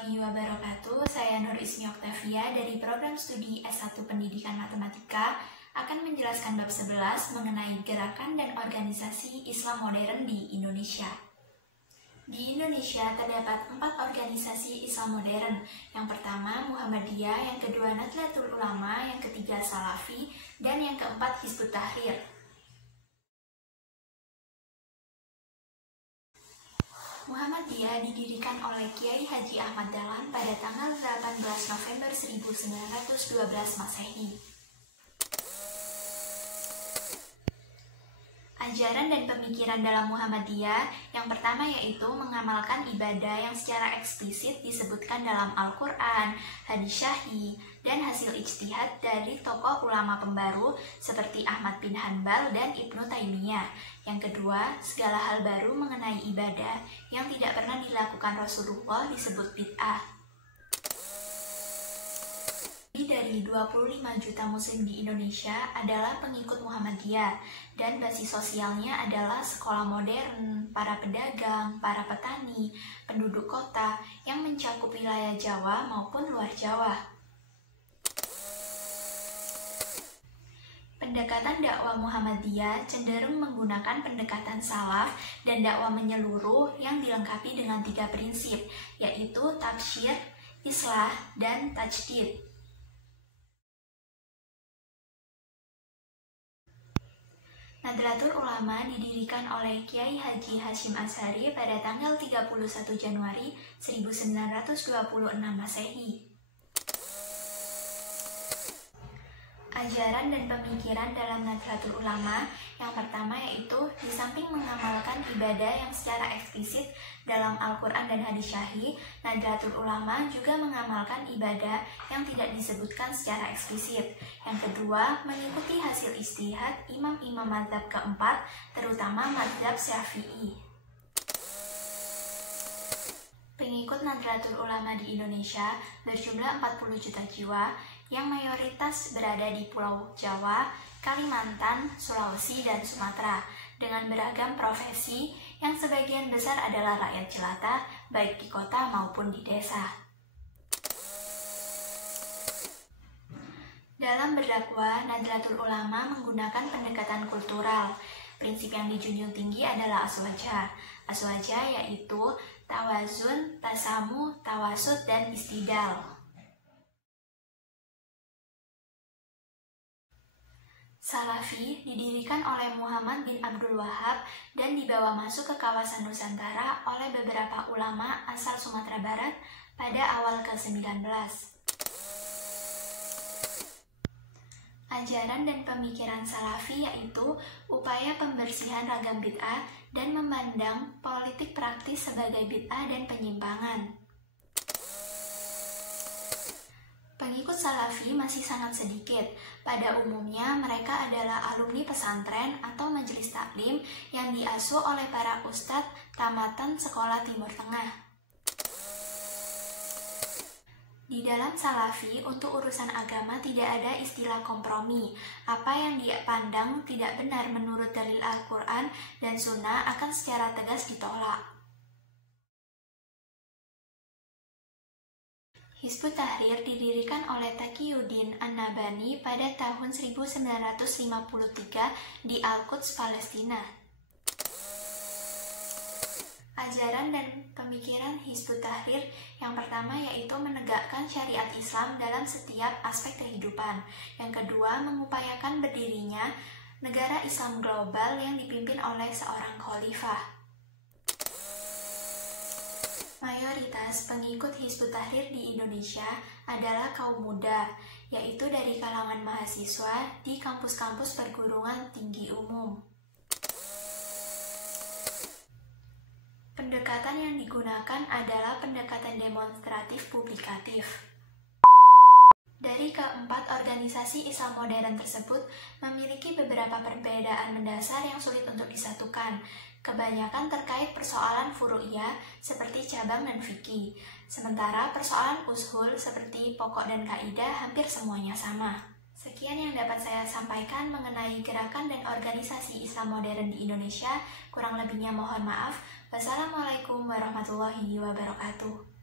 warahmatullahi wabarakatuh. Saya Nur Ismi Oktavia dari program studi S1 Pendidikan Matematika akan menjelaskan bab 11 mengenai gerakan dan organisasi Islam modern di Indonesia. Di Indonesia terdapat 4 organisasi Islam modern. Yang pertama Muhammadiyah, yang kedua Nahdlatul Ulama, yang ketiga Salafi, dan yang keempat Hizbut Tahrir. Muhammadiyah didirikan oleh Kiai Haji Ahmad Dahlan pada tanggal 18 November 1912 Masehi. Ajaran dan pemikiran dalam Muhammadiyah yang pertama yaitu mengamalkan ibadah yang secara eksplisit disebutkan dalam Al-Quran, hadis syahih, dan hasil ijtihad dari tokoh ulama pembaru seperti Ahmad bin Hanbal dan Ibnu Taimiyah. Yang kedua, segala hal baru mengenai ibadah yang tidak pernah dilakukan Rasulullah disebut bid'ah. Dari 25 juta muslim di Indonesia adalah pengikut Muhammadiyah dan basis sosialnya adalah sekolah modern, para pedagang, para petani, penduduk kota yang mencakup wilayah Jawa maupun luar Jawa. Pendekatan dakwah Muhammadiyah cenderung menggunakan pendekatan salaf dan dakwah menyeluruh yang dilengkapi dengan 3 prinsip, yaitu tabsyir, islah, dan tajdid. Nahdlatul Ulama didirikan oleh Kiai Haji Hashim Asy'ari pada tanggal 31 Januari 1926 Masehi. Ajaran dan pemikiran dalam Nahdlatul Ulama yang pertama yaitu di samping mengamalkan ibadah yang secara eksplisit dalam Al-Quran dan hadis syahih, Nahdlatul Ulama juga mengamalkan ibadah yang tidak disebutkan secara eksplisit. Yang kedua, mengikuti hasil ijtihad imam-imam mazhab keempat, terutama mazhab Syafi'i. Pengikut Nahdlatul Ulama di Indonesia berjumlah 40 juta jiwa, yang mayoritas berada di Pulau Jawa, Kalimantan, Sulawesi, dan Sumatera, dengan beragam profesi yang sebagian besar adalah rakyat jelata, baik di kota maupun di desa. Dalam berdakwah, Nahdlatul Ulama menggunakan pendekatan kultural. Prinsip yang dijunjung tinggi adalah aswaja. Aswaja yaitu tawazun, tasamu, tawasud, dan istidal. Salafi didirikan oleh Muhammad bin Abdul Wahab dan dibawa masuk ke kawasan Nusantara oleh beberapa ulama asal Sumatera Barat pada awal ke-19. Ajaran dan pemikiran Salafi yaitu upaya pembersihan ragam bid'ah dan memandang politik praktis sebagai bid'ah dan penyimpangan. Pengikut Salafi masih sangat sedikit. Pada umumnya mereka adalah alumni pesantren atau majelis taklim yang diasuh oleh para ustadz tamatan sekolah Timur Tengah. Di dalam Salafi, untuk urusan agama tidak ada istilah kompromi. Apa yang dipandang tidak benar menurut dalil Al-Quran dan Sunnah akan secara tegas ditolak. Hizbut Tahrir didirikan oleh Taqiyuddin An-Nabhani pada tahun 1953 di Al-Quds, Palestina. Ajaran dan pemikiran Hizbut Tahrir yang pertama yaitu menegakkan syariat Islam dalam setiap aspek kehidupan. Yang kedua, mengupayakan berdirinya negara Islam global yang dipimpin oleh seorang khalifah. Mayoritas pengikut Hizbut Tahrir di Indonesia adalah kaum muda, yaitu dari kalangan mahasiswa di kampus-kampus perguruan tinggi umum. Pendekatan yang digunakan adalah pendekatan demonstratif publikatif. Dari keempat organisasi Islam modern tersebut memiliki beberapa perbedaan mendasar yang sulit untuk disatukan. Kebanyakan terkait persoalan furu'iyah seperti cabang dan fikih, sementara persoalan ushul seperti pokok dan kaidah hampir semuanya sama. Sekian yang dapat saya sampaikan mengenai gerakan dan organisasi Islam modern di Indonesia. Kurang lebihnya mohon maaf. Wassalamualaikum warahmatullahi wabarakatuh.